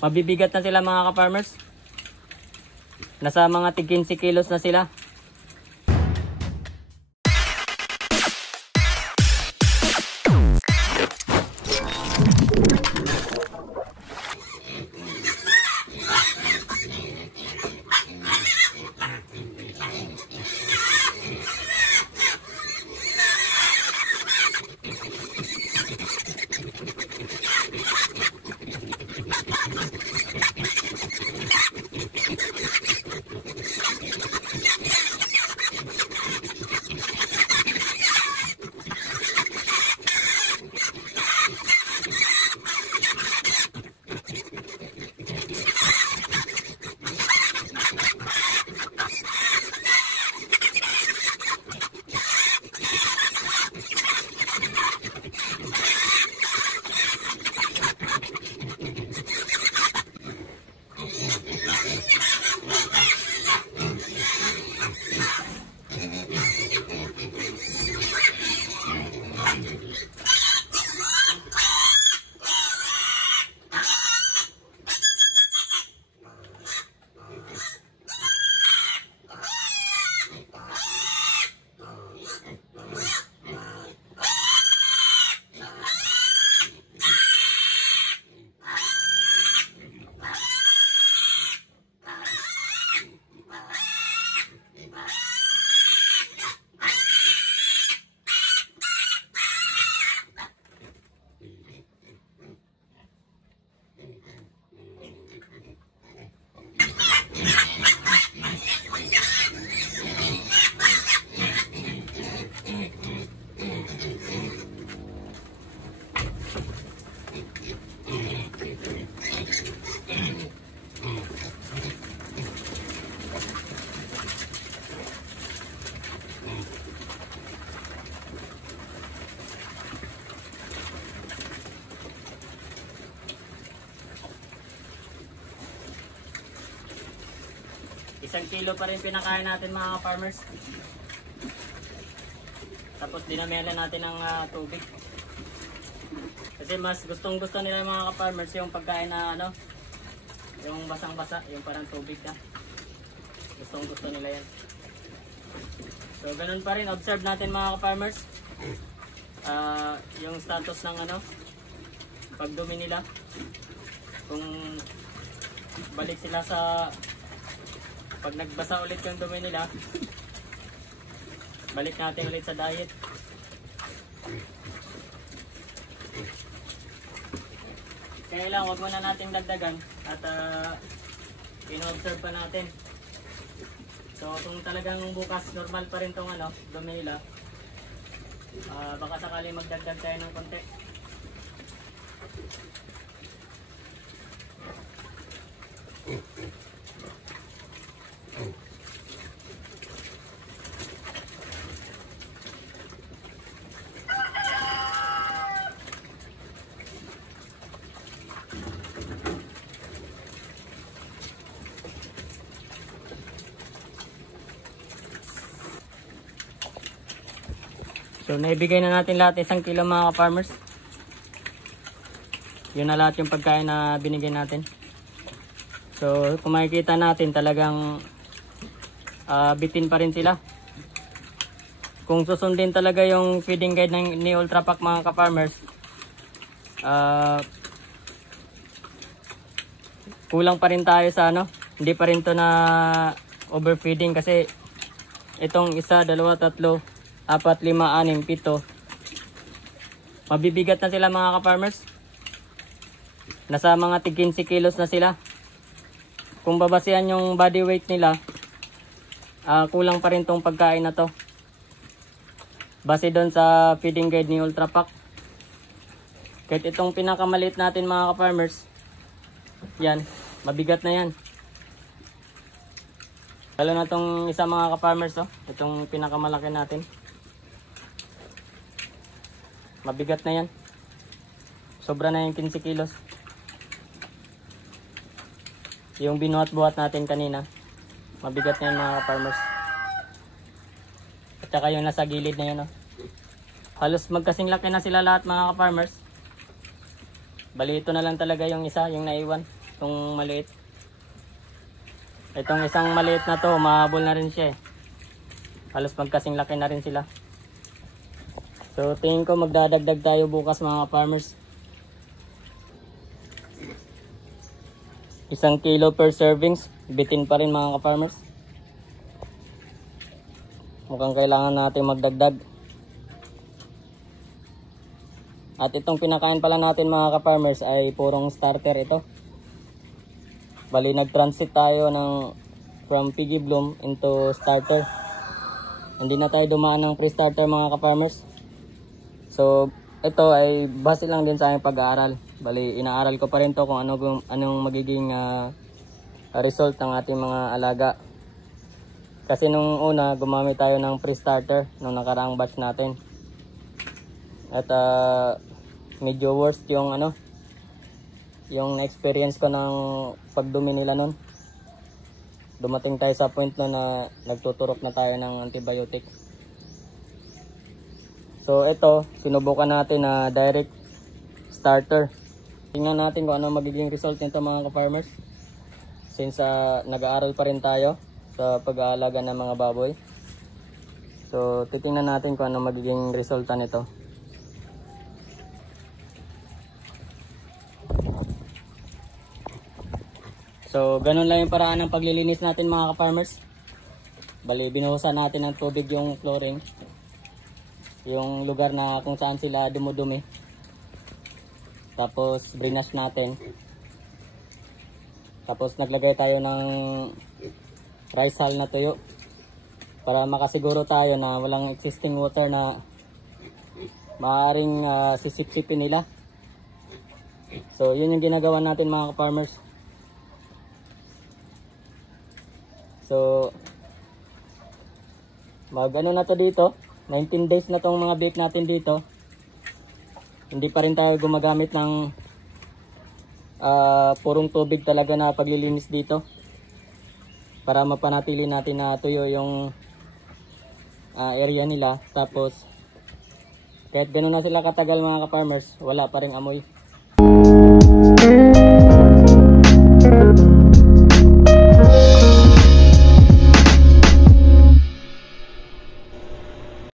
Mabibigat na sila mga ka-farmers. Nasa mga tig 15 kilos na sila. Isang kilo pa rin pinakain natin mga farmers. Tapos dinamihan natin ng tubig. Kasi mas gustong gusto nila yung mga farmers yung pagkain na ano, yung basang-basa, yung parang tubig na. Gustong gusto nila yan. So ganun pa rin, observe natin mga farmers. Yung status ng ano, pagdumi nila. Kung balik sila sa pag nagbasa ulit yung dumi nila, balik natin ulit sa diet. Kaya lang, huwag muna natin dagdagan at in-observe pa natin. So kung talagang bukas normal pa rin tong ano, dumi nila, baka sakali magdagdag tayo ng konti. So naibigay na natin lahat 1 kilo mga farmers. Yun na lahat yung pagkain na binigay natin. So kung makikita natin talagang bitin pa rin sila. Kung susundin talaga yung feeding guide ni Ultrapac mga ka-farmers, kulang pa rin tayo sa ano, hindi pa rin to na overfeeding kasi itong 1, 2, 3, 4, 5, 6, 7. Mabibigat na sila mga ka-farmers. Nasa mga tig 15 kilos na sila. Kung babasihan yung body weight nila, kulang pa rin tong pagkain na to. Base doon sa feeding guide ni Ultrapac. Kahit itong pinakamaliit natin mga ka-farmers, yan, mabigat na yan. Lalo na itong isa mga ka-farmers, oh, itong pinakamalaki natin. Mabigat na yan. Sobra na yung 15 kilos. Yung binuhat-buhat natin kanina, mabigat na yan mga ka-farmers. At saka yung nasa gilid na yun, oh. Halos magkasing laki na sila lahat mga ka-farmers. Bali ito na lang talaga yung isa, yung naiwan. itong maliit. Itong isang maliit na to, mahabol na rin siya eh. Halos magkasing laki na rin sila. So tingin ko magdadagdag tayo bukas mga farmers. 1 kilo per servings, bitin pa rin mga ka-farmers. Mukhang kailangan natin magdagdag. At itong pinakain pala natin mga ka-farmers ay purong starter ito. Bali nag-transit tayo from Piggy Bloom into starter. Hindi na tayo dumaan ng pre-starter mga ka-farmers. So ito ay base lang din sa aking pag-aaral. Bali inaaral ko pa rin to kung anong magiging result ng ating mga alaga. Kasi nung una gumamit tayo ng pre-starter nung nakaraang batch natin. At medyo worst yung yung experience ko ng pagdumi nila nun. Dumating tayo sa point na nagtuturok na tayo ng antibiotic. So ito, sinubukan natin na direct starter. Tingnan natin kung ano magiging result nito mga ka-farmers. Since nag-aaral pa rin tayo sa pag-aalaga ng mga baboy. So titingnan natin kung ano magiging resulta nito. So ganun lang yung paraan ng paglilinis natin mga ka-farmers. Bali binuhusan natin ng tubig yung flooring. Yung lugar na kung saan sila dumudumi. Tapos drainage natin. Tapos naglagay tayo ng rice hull na tuyo. Para makasiguro tayo na walang existing water na maaaring sisip-sipin nila. So yun yung ginagawa natin mga ka-farmers. So mag-ano na to dito, 19 days na tong mga beef natin dito. Hindi pa rin tayo gumagamit ng purong tubig talaga na paglilinis dito. Para mapanatili natin na tuyo yung area nila. Tapos kahit gano'n na sila katagal mga ka-farmers, wala pa rin amoy.